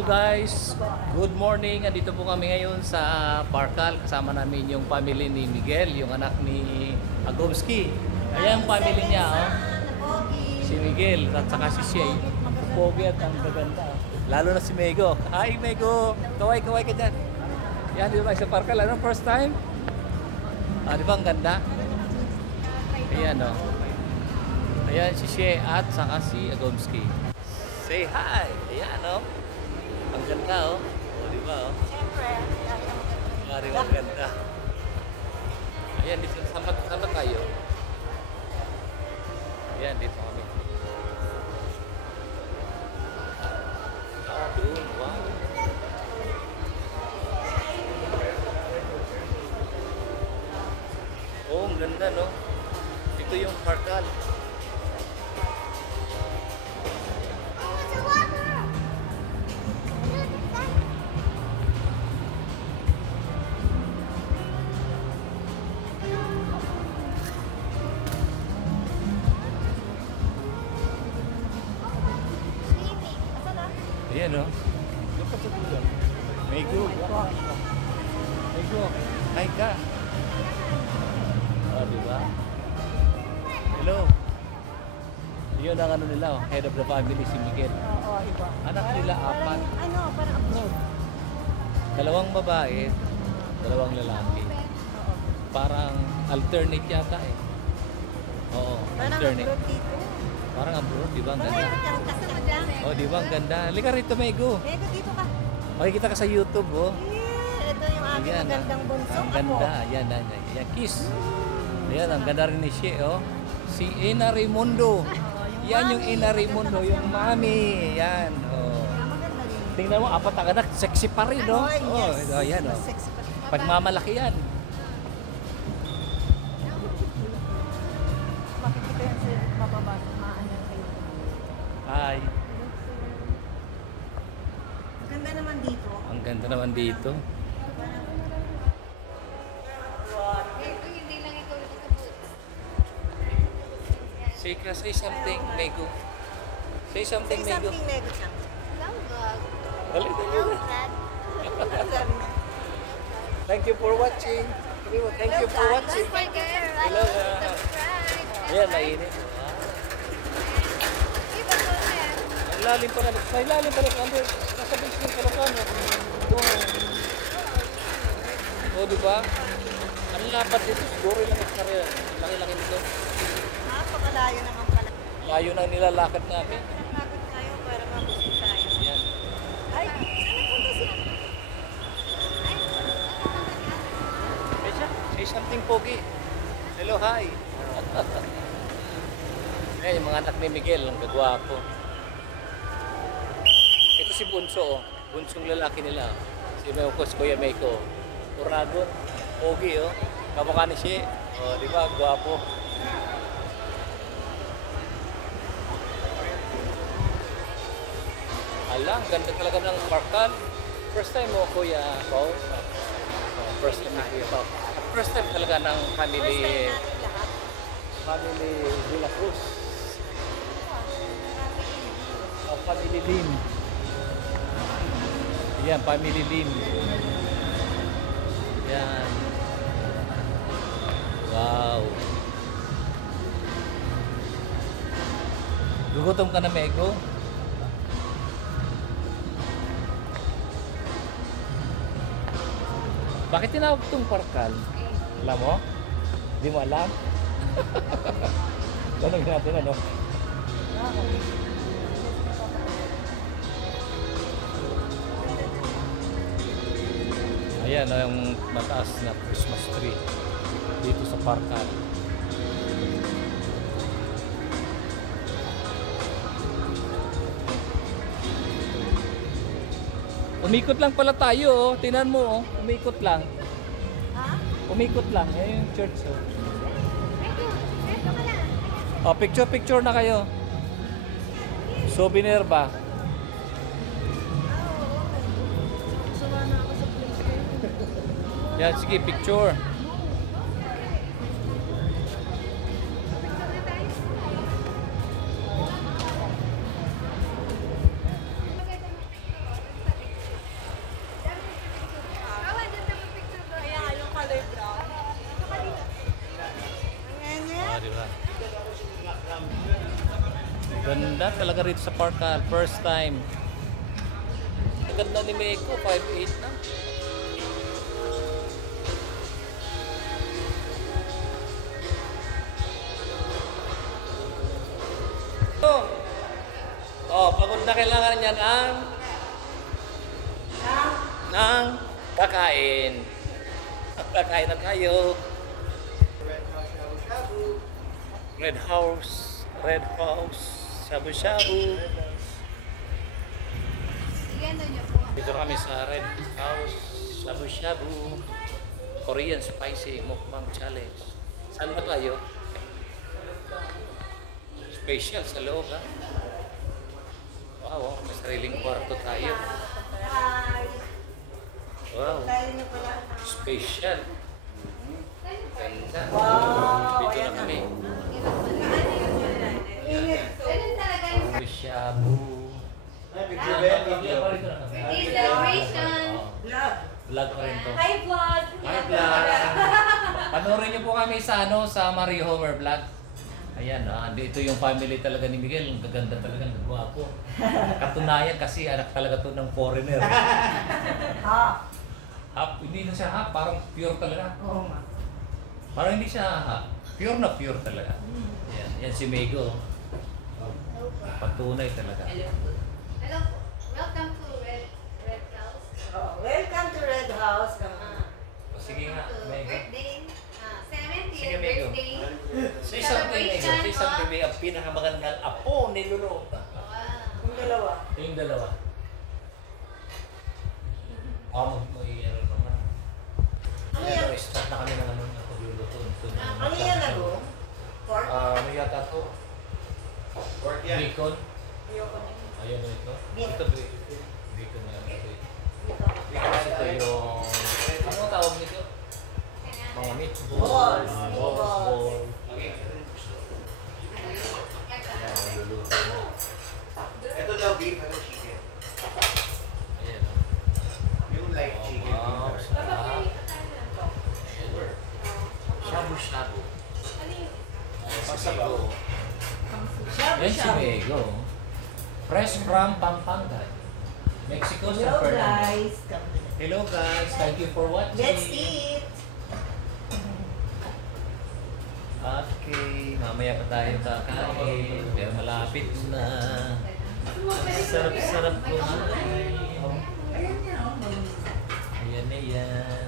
Hello guys, good morning. Andito po kami ngayon sa Parkal. Kasama namin yung family ni Miguel, yung anak ni Agomski. Ayan ang family niya, oh. Si Miguel at saka si Shay. Pogi at ang gaganda. Lalo na si Mego. Hi Mego, kaway-kaway ka dyan. Yan, dito tayo sa Parkal. Ano, first time? Di ba ang ganda? Ayan, oh. Ayan si Shay at saka si Agomski. Say hi! Ayan, oh. Ang ganda, oh. O, di ba, oh? Siyempre. Ang ganda. Ayan, dito. Saan tayo? Ayan, dito kami. Doon, wow. Oh, ang ganda, no? Ito yung Parkal. Ayan, no? Doon pa sa dulo. Mego. Mego. Hi ka. Oh, di ba? Hello. Yun ang ano nila, oh, head of the family, si Miguel. Oo, iba. Anak nila, apat. Parang abroad. Dalawang babae, dalawang lalaki. Oo. Parang alternate yata eh. Oo, Parang alternate. abroad dito. Parang abroad, di ba? Ang ganda. Kasama dyan. Oh, di ba? Ang ganda. Halika rito, Mego. Mego, dito ka. Makikita ka sa YouTube, oh. Ito yung aking Ayan, magandang bunso. ang ganda. Ayan, ayan. Kiss. Ayan, ang ganda rin ni Shea, oh. Si Ina Raimundo. Yan yung Ina Raimundo, yung mami. Yan, oh. Maganda rin. Tingnan mo, apat ang anak. Sexy pa rin, no? Ay, Oh, yes. ayan, oh. Mas sexy pa rin. Pagmamalaki yan. Makikita yan sa mababa. Maano kayo. Ay, Ganda naman dito. ang ganda naman dito. Hindi lang ikaw yung naka-boots. Say something, Mego. Say something, Say Mego. something, Mego, siya. Vlog. Dali, dali. Dad. Thank you for watching. Thank you for watching. Don't forget to Hello, subscribe. Ayan, mainit. Iba ko na yan. Ang lalim pala. Sa ilalim pala. Nasa basement pala ka. Oh, di ba? Ang lapad dito. Siguro lang ang karya. Laki-laki dito. Napakalayo naman pala. Layo nang nilalakad namin. Nagod tayo para mabusog tayo. Ayan. Ay, saan nagpunta siya? Say something, Pogi. Hello, hi. Ayan, yung mga anak ni Miguel. Ang gagwapo. Ito si Bunso, oh. Bunsong lalaki nila. Si Meukos, Kuya Meiko. Uragon. Pogi, oh. Kamukha ni siya. Oh, di ba? Gwapo. Ala, ang ganda talaga ng Parkal. First time mo, Kuya Pao. First time ni Kuya Pao. First time talaga ng family, First time natin lahat. family Villa Cruz. Oh, family Lim. Yan, family Lim. Yan. Wow. Gugutom ka na, Mego? Bakit tinawag itong Parkal? Alam mo? Hindi mo alam? Tanong natin, ano? Ayan, yung mataas na Christmas tree dito sa Parkal. Umikot lang pala tayo, oh. Tingnan mo, oh. Umikot lang. Ha? Umikot lang. Ayan yung church, oh. Ito ka lang. Oh, picture na kayo. Souvenir ba? Sawa na ako sa place kayo. Yan, sige, picture. Ganda talaga rito sa Parkal. First time. Ang ganda ni Meiko. 5'8 na. Pagod na kailangan niyan ng kakain. Kakain na tayo. Red House, shabu-shabu. Iyan niyo po. Dito kami sa Red House, shabu-shabu. Korean spicy mukbang challenge. Saan ba tayo? Special sa loob, ha? Wow, may sariling kwarto tayo. Wow, special. Ganda. Dito na kami. Ganun talaga yung Shabu. celebration. Vlog pa rin to. Hi vlog! Hi vlog! Panoorin niyo po kami sa sa Mario Homer Vlog. Ayan, dito yung family talaga ni Miguel. Ang gaganda talaga, ang gwapo. Katunayan kasi anak talaga to ng foreigner. Hindi na siya parang pure talaga. Oo nga. Parang hindi siya pure na pure talaga. Yan si Mego. Patunay talaga. Hello po. Welcome to Red House. Welcome to Red House. Sige nga, Mego. Birthday. 70th Sige, Mego. birthday. Say something, Mego. Say something, Mego. Ang pinakamagandang apo ni Lolo. Wow. Yung dalawa. Yung dalawa. Mag-iiral naman. Ano yan? Start na kami ng pagluluto. Ano yan ako? Pork? Ano yata to? Pork yan. Bacon. Ayoko na. Ayan ito. Beef. Ito bacon na ito. Dito. Tapos ito yung... Ano tawag nito? Mga Balls. meatballs. Meatballs. Ayan, naluluto na. Ito daw beef, ano chicken. Ayan o. Yung light chicken. Wow, sarap. Shabu-shabu. Pagsabaw. Yan si Mego. Fresh from Pampanga. Mexico, San Hello Fernando. guys. Hello guys, thank you for watching. Let's eat. Okay, mamaya pa tayo kakain. Pero malapit na. Sarap-sarap kumain. Ayan niya. Ayan na yan.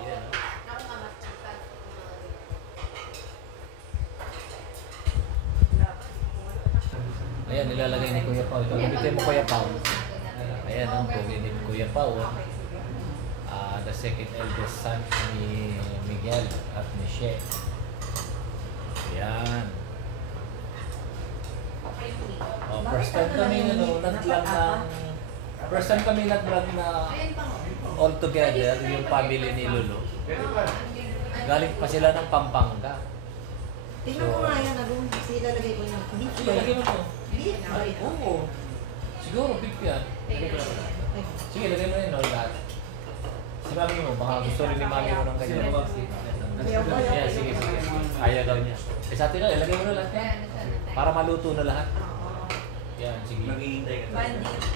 Ayan. Ayan, nilalagay ni Kuya Pao. Ito, gamitin mo Kuya Pao. Ayan ang pogi ni Kuya Pao. The second eldest son ni Miguel at ni She. Ayan. First time kami nag-vlog ng... First time kami nag-vlog na all together, yung family ni Lolo. Galing pa sila ng Pampanga. Tingnan mo nga yan. Ano? Kasi ilalagay ko niya. Beef Sige, ba lagay yan? mo to. Beef? Ay, oo. Siguro, big yan. Sige, lagay mo yun, no, lahat. Si mami mo, baka gusto rin ni mami mo ng ganyan. Yeah, sige, sige. Ayaw daw niya. Sa atin na, ilagay mo na lahat yan. Para maluto na lahat. Yan, sige. Maghihintay ka na.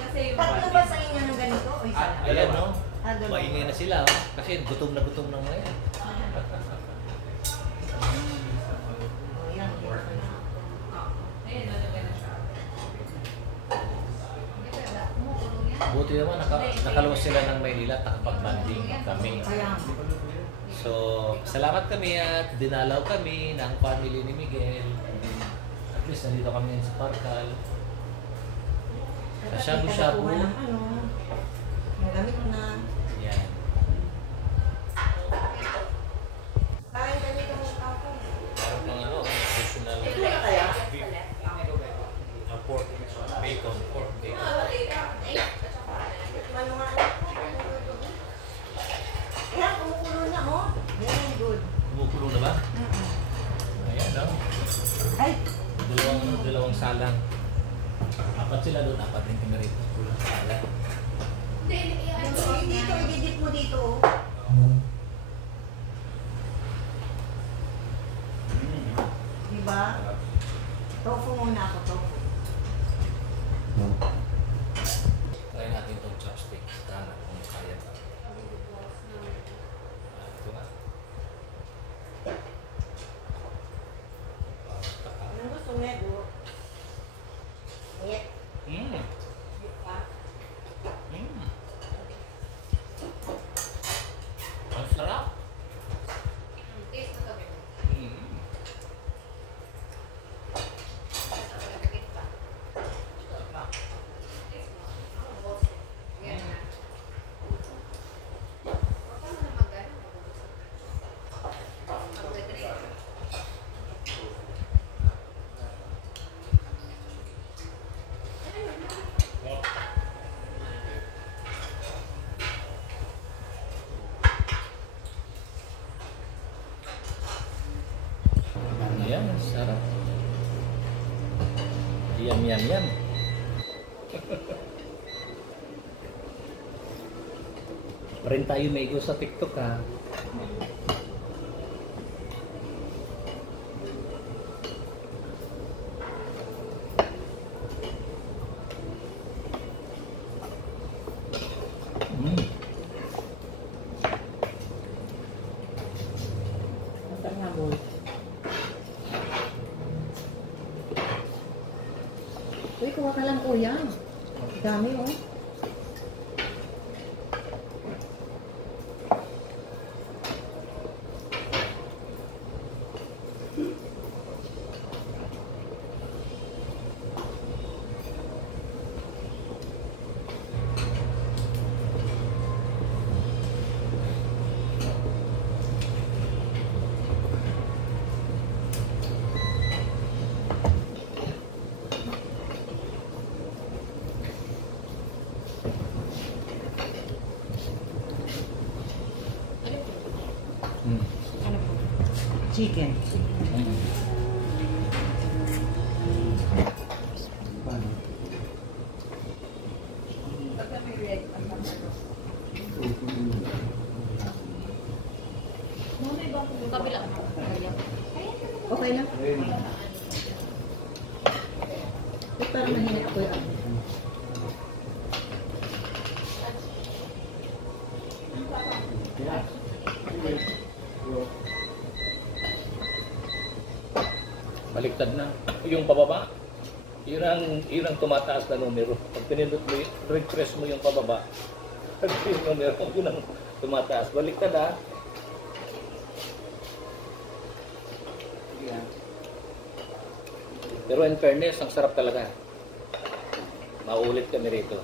Kasi yung Tatlo ba sa inyo ng ganito? O isa? Ayan, no? Dalawa. Maingay na sila, oh. Kasi gutom na mga yan. O yan. Buti naman, nakaluwas sila ng Maynila at nakapag-banding kami. Kaya. So, salamat kami at dinalaw kami ng family ni Miguel. At least nandito kami sa Parkal. Sa shabu-shabu. Ano? Ang gamit mo na. Yan. Kain kami ng ako. Parang pang additional Ito na kaya? beef. Pork bacon, pork bacon. Ano nga? Ayan, kumukulo na, oh. Very good. Kumukulo na ba? Ayan, no? Ay, Dalawang salang. Apat sila doon, apat din kami rito. Kulang salang. dito, i-edit mo dito, oh. Diba? Tofu muna ako, tofu. Try natin itong chopstick. Sana kung kaya pa. Ito nga. Anong gusto mo, Edo? Ngit. Mm. Ngit pa. Mm. Ang sarap. Taste mo sabi mo. Mm. Tapos ako nagkakit pa. Sarap. Taste mo. Ako, boss. Yan na. Huwag ka muna mag-ano. Mag-drink. Ayan, sarap. Yum, yum, yum. Pa rin tayo may go sa TikTok ha. Mm. Ang nga, boy. Uy, kuha ka lang, kuya. Dami, oh. Mm. Ano po? Chicken. Mm. Yung kabila. Okay lang. Ito parang mahinit ko yung Baliktad na. Yung pababa, yun ang tumataas na numero. Pag pinindot mo, refresh mo yung pababa, yung numero, yun ang tumataas. Baliktad ha. Pero in fairness, ang sarap talaga. Maulit kami rito.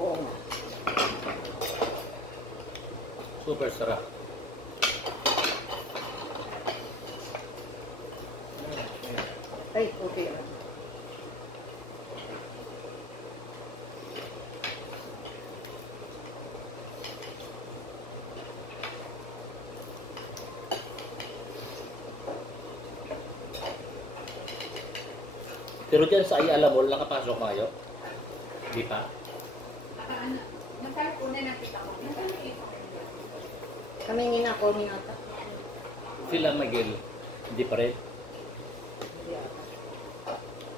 Oo nga. Super sarap. Ay, okay. Pero dyan sa Ayala Mall, nakapasok kayo? Di pa? Nagkaroon na nakita ko. Kami ninako ni ata. Sila Miguel, hindi pa rin.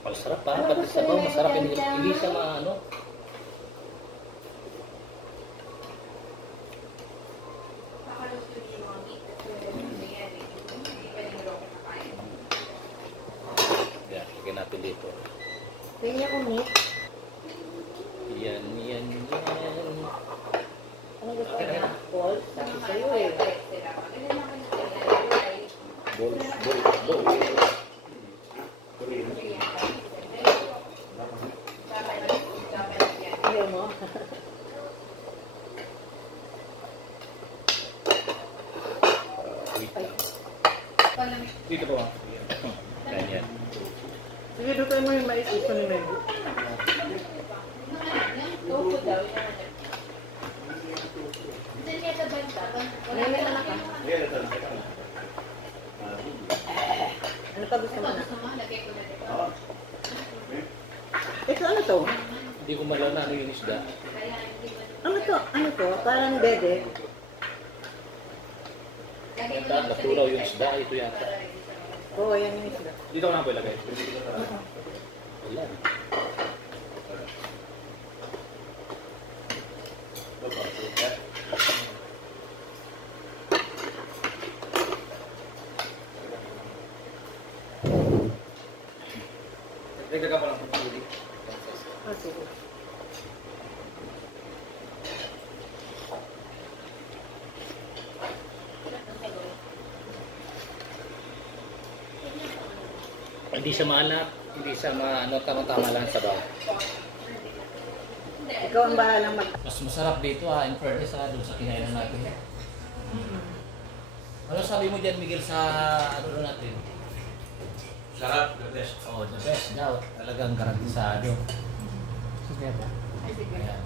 Ang sarap pa, pati sabaw, masarap. Hindi siya maano. Yan, lagyan natin dito. Pwede ako meat. Yan, yan, yan. Ano gusto niya? Balls? Sabi sa'yo eh. Balls, balls, balls. Ayaw mo? Wait lang. Dito po. Yan, yan. Sige, dutan mo yung mais ito ni Meg. Ngayon na ka. Ano pa gusto mo na? Ito ano to? Hindi ko malala ano yung isda. Ano to? Ano to? Parang dede. Maganda, natulaw yung isda. Ito yata. Oo, yan yung isla. Dito ko lang po ilagay. Wala. Dagdagan ko lang po tubig. Ah, sige. Hindi siya maalat. Hindi siya tama-tama lang sa bahay. Ikaw ang bahalang mag... Mas masarap dito in fairness doon sa kinainan natin. Ano sabi mo dyan, Miguel, sa ano natin? Sarap, the best. Oh, the best daw. Talagang garantisado. Sige ba? Ayan.